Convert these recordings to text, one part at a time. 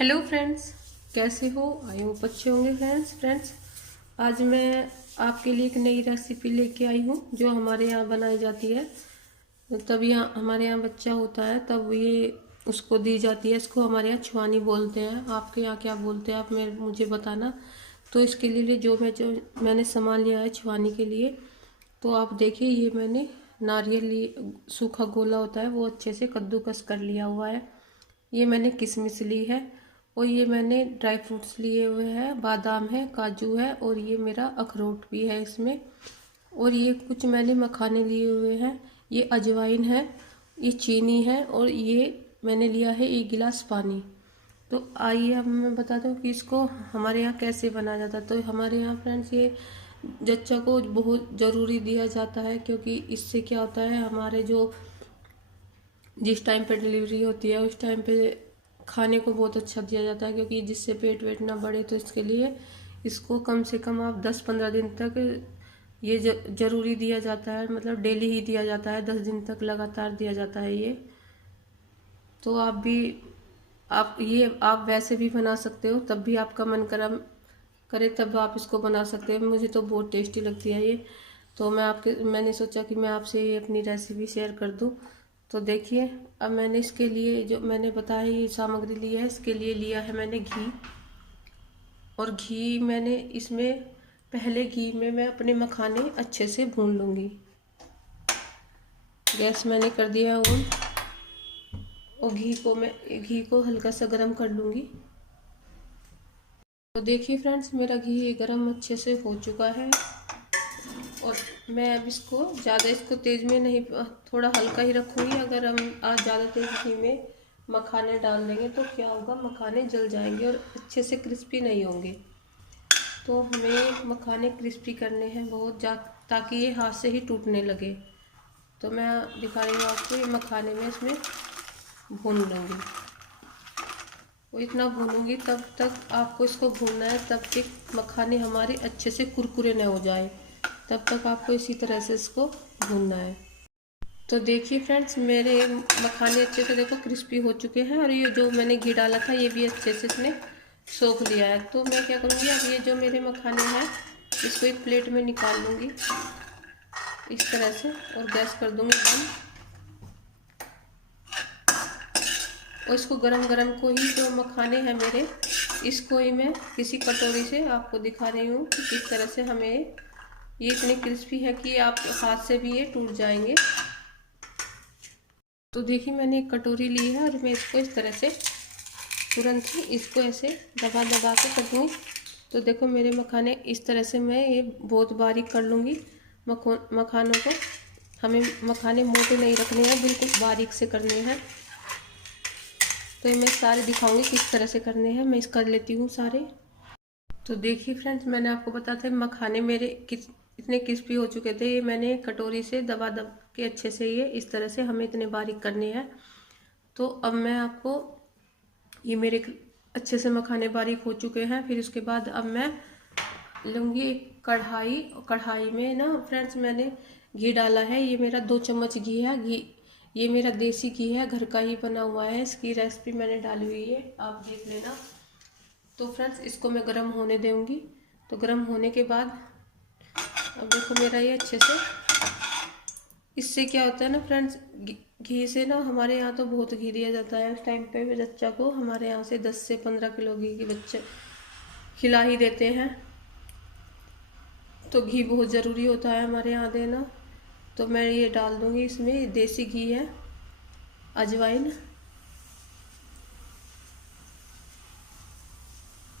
Hello friends, कैसे हो? I hope अच्छे होंगे फ्रेंड्स। आज मैं आपके लिए एक नई रेसिपी लेके आई हूँ जो हमारे यहाँ बनाई जाती है। तब यहाँ हमारे यहाँ बच्चा होता है तब ये उसको दी जाती है। इसको हमारे यहाँ छुआनी बोलते हैं। आपके यहाँ क्या बोलते हैं आप मुझे बताना। तो इसके लिए जो मैंने सामान लिया है छुआनी के लिए, तो आप देखिए ये मैंने नारियल सूखा गोला होता है वो अच्छे से कद्दूकस कर लिया हुआ है। ये मैंने किशमिश ली है और ये मैंने ड्राई फ्रूट्स लिए हुए हैं, बादाम है, काजू है और ये मेरा अखरोट भी है इसमें। और ये कुछ मैंने मखाने लिए हुए हैं, ये अजवाइन है, ये चीनी है और ये मैंने लिया है 1 गिलास पानी। तो आइए अब मैं बताता हूँ कि इसको हमारे यहाँ कैसे बनाया जाता है। तो हमारे यहाँ फ्रेंड्स ये जच्चा को बहुत ज़रूरी दिया जाता है, क्योंकि इससे क्या होता है हमारे जो जिस टाइम पे डिलीवरी होती है उस टाइम पे खाने को बहुत अच्छा दिया जाता है, क्योंकि जिससे पेट वेट ना बढ़े। तो इसके लिए इसको कम से कम आप 10-15 दिन तक ये ज़रूरी दिया जाता है, मतलब डेली ही दिया जाता है, 10 दिन तक लगातार दिया जाता है ये। तो आप वैसे भी बना सकते हो, तब भी आपका मन करे तब आप इसको बना सकते हो। मुझे तो बहुत टेस्टी लगती है ये। तो मैंने सोचा कि मैं आपसे ये अपनी रेसिपी शेयर कर दूं। तो देखिए अब मैंने इसके लिए जो मैंने बताया ये सामग्री ली है, इसके लिए लिया है मैंने घी। और घी मैंने इसमें पहले घी में मैं अपने मखाने अच्छे से भून लूँगी। गैस मैंने कर दिया ऑन और घी को हल्का सा गर्म कर लूँगी। तो देखिए फ्रेंड्स मेरा घी गर्म अच्छे से हो चुका है। और मैं अब इसको तेज़ में नहीं, थोड़ा हल्का ही रखूँगी। अगर हम आज ज़्यादा तेज़ घी में मखाने डाल देंगे तो क्या होगा, मखाने जल जाएंगे और अच्छे से क्रिस्पी नहीं होंगे। तो हमें मखाने क्रिस्पी करने हैं बहुत ताकि ये हाथ से ही टूटने लगे। तो मैं दिखा रही हूँ आपको, ये मखाने में इसमें भून लूँगी। वो इतना भूनूंगी तब तक आपको इसको भूनना है, तब तक मखाने हमारे अच्छे से कुरकुरे न हो जाए, तब तक आपको इसी तरह से इसको भूनना है। तो देखिए फ्रेंड्स मेरे मखाने अच्छे से देखो क्रिस्पी हो चुके हैं और ये जो मैंने घी डाला था ये भी अच्छे से इसने सोख लिया है। तो मैं क्या करूँगी, अब ये जो मेरे मखाने हैं इसको एक प्लेट में निकाल लूँगी इस तरह से और गैस कर दूँगी एकदम। और इसको गरम गरम को ही जो मखाने हैं मेरे, इसको ही मैं किसी कटोरी से आपको दिखा रही हूँ कि किस तरह से हमें ये इतने क्रिस्पी है कि आप हाथ से भी ये टूट जाएंगे। तो देखिए मैंने एक कटोरी ली है और मैं इसको इस तरह से तुरंत ही इसको ऐसे दबा दबा के कर दूँगी। तो देखो मेरे मखाने इस तरह से मैं ये बहुत बारीक कर लूँगी मखानों को। हमें मखाने मोटे नहीं रखने हैं, बिल्कुल बारीक से करने हैं। तो ये मैं सारे दिखाऊंगी किस तरह से करने हैं। मैं इस कर लेती हूँ सारे। तो देखिए फ्रेंड्स मैंने आपको बताया था मखाने मेरे इतने क्रिस्पी हो चुके थे। ये मैंने कटोरी से दबा दब के अच्छे से ये इस तरह से हमें इतने बारीक करने हैं। तो अब मैं आपको ये मेरे अच्छे से मखाने बारीक हो चुके हैं। फिर उसके बाद अब मैं लूँगी कढ़ाई में ना फ्रेंड्स मैंने घी डाला है। ये मेरा 2 चम्मच घी है। ये मेरा देसी घी है, घर का ही बना हुआ है। इसकी रेसिपी मैंने डाली हुई है, आप देख लेना। तो फ्रेंड्स इसको मैं गर्म होने दूँगी। तो गर्म होने के बाद अब देखो मेरा ये अच्छे से, इससे क्या होता है ना फ्रेंड्स, घी से ना हमारे यहाँ तो बहुत घी दिया जाता है उस टाइम पे बच्चा को। हमारे यहाँ से 10 से 15 किलो घी की बच्चे खिला ही देते हैं। तो घी बहुत ज़रूरी होता है हमारे यहाँ देना। तो मैं ये डाल दूँगी इसमें, देसी घी है, अजवाइन।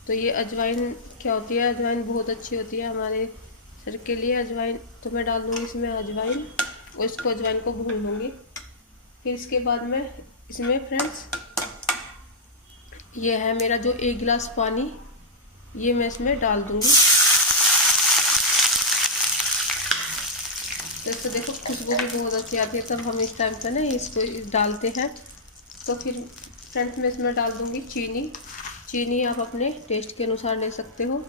तो ये अजवाइन क्या होती है, अजवाइन बहुत अच्छी होती है हमारे शरीर के लिए अजवाइन। तो मैं डाल दूँगी इसमें अजवाइन और इसको अजवाइन को भून लूँगी। फिर इसके बाद मैं इसमें फ्रेंड्स ये है मेरा जो 1 गिलास पानी, ये मैं इसमें डाल दूँगी। तो इससे देखो खुशबू भी बहुत अच्छी आती है। तब हम इस टाइम पर ना इसको डालते हैं। तो फिर फ्रेंड्स मैं इसमें डाल दूँगी चीनी आप अपने टेस्ट के अनुसार ले सकते हो।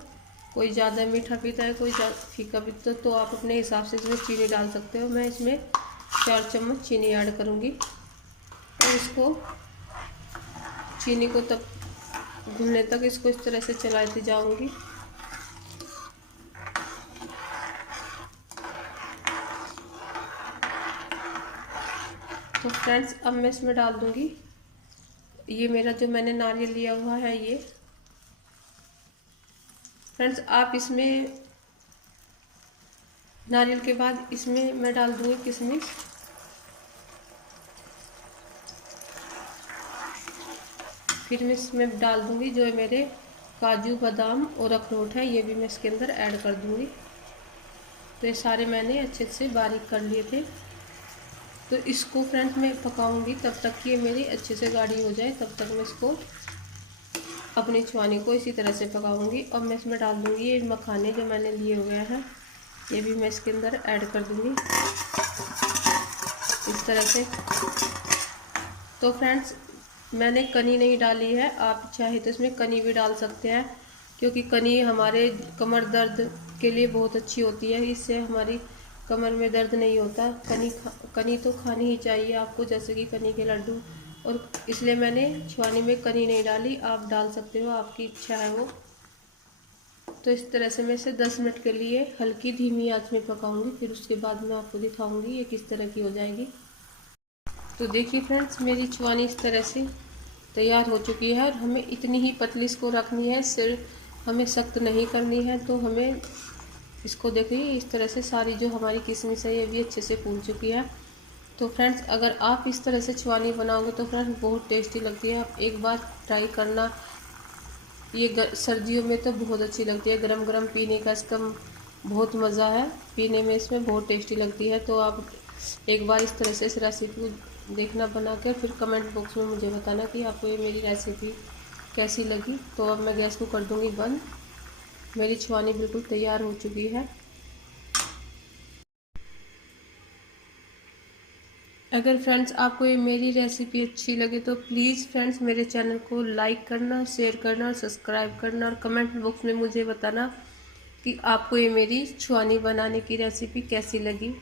कोई ज़्यादा मीठा पीता है, कोई ज़्यादा फीका पीता है, तो आप अपने हिसाब से इसमें चीनी डाल सकते हो। मैं इसमें 4 चम्मच चीनी ऐड करूँगी और इसको चीनी को तब घुलने तक इसको इस तरह से चलाती जाऊंगी। तो फ्रेंड्स अब मैं इसमें डाल दूंगी ये मेरा जो मैंने नारियल लिया हुआ है ये। फ्रेंड्स आप इसमें नारियल के बाद इसमें मैं डाल दूंगी किशमिश। फिर मैं इसमें डाल दूंगी जो मेरे काजू बादाम और अखरोट है, ये भी मैं इसके अंदर ऐड कर दूंगी। तो ये सारे मैंने अच्छे से बारीक कर लिए थे। तो इसको फ्रेंड्स मैं पकाऊंगी तब तक कि ये मेरी अच्छे से गाढ़ी हो जाए, तब तक मैं इसको अपनी छुआनी को इसी तरह से पकाऊंगी। अब मैं इसमें डाल दूंगी ये मखाने जो मैंने लिए हुए हैं, ये भी मैं इसके अंदर ऐड कर दूंगी इस तरह से। तो फ्रेंड्स मैंने कनी नहीं डाली है, आप चाहे तो इसमें कनी भी डाल सकते हैं, क्योंकि कनी हमारे कमर दर्द के लिए बहुत अच्छी होती है, इससे हमारी कमर में दर्द नहीं होता। कनी तो खानी ही चाहिए आपको, जैसे कि कनी के लड्डू, और इसलिए मैंने छुआनी में कनी नहीं डाली। आप डाल सकते हो, आपकी इच्छा है वो। तो इस तरह से मैं इसे 10 मिनट के लिए हल्की धीमी आंच में पकाऊंगी, फिर उसके बाद मैं आपको दिखाऊंगी ये किस तरह की हो जाएगी। तो देखिए फ्रेंड्स मेरी छुआनी इस तरह से तैयार हो चुकी है, और हमें इतनी ही पतली इसको रखनी है, सिर्फ हमें सख्त नहीं करनी है। तो हमें इसको देखिए इस तरह से सारी जो हमारी किशमिश है ये भी अच्छे से फूल चुकी है। तो फ्रेंड्स अगर आप इस तरह से छुआनी बनाओगे तो फ्रेंड्स बहुत टेस्टी लगती है, आप एक बार ट्राई करना। ये सर्दियों में तो बहुत अच्छी लगती है, गरम गरम पीने का इसका बहुत मज़ा है, पीने में इसमें बहुत टेस्टी लगती है। तो आप एक बार इस तरह से इस रेसिपी को देखना बना कर, फिर कमेंट बॉक्स में मुझे बताना कि आपको ये मेरी रेसिपी कैसी लगी। तो अब मैं गैस को कर दूँगी बंद, मेरी छुआनी बिल्कुल तैयार हो चुकी है। अगर फ्रेंड्स आपको ये मेरी रेसिपी अच्छी लगे तो प्लीज़ फ्रेंड्स मेरे चैनल को लाइक करना, शेयर करना और सब्सक्राइब करना, और कमेंट बॉक्स में मुझे बताना कि आपको ये मेरी छुआनी बनाने की रेसिपी कैसी लगी।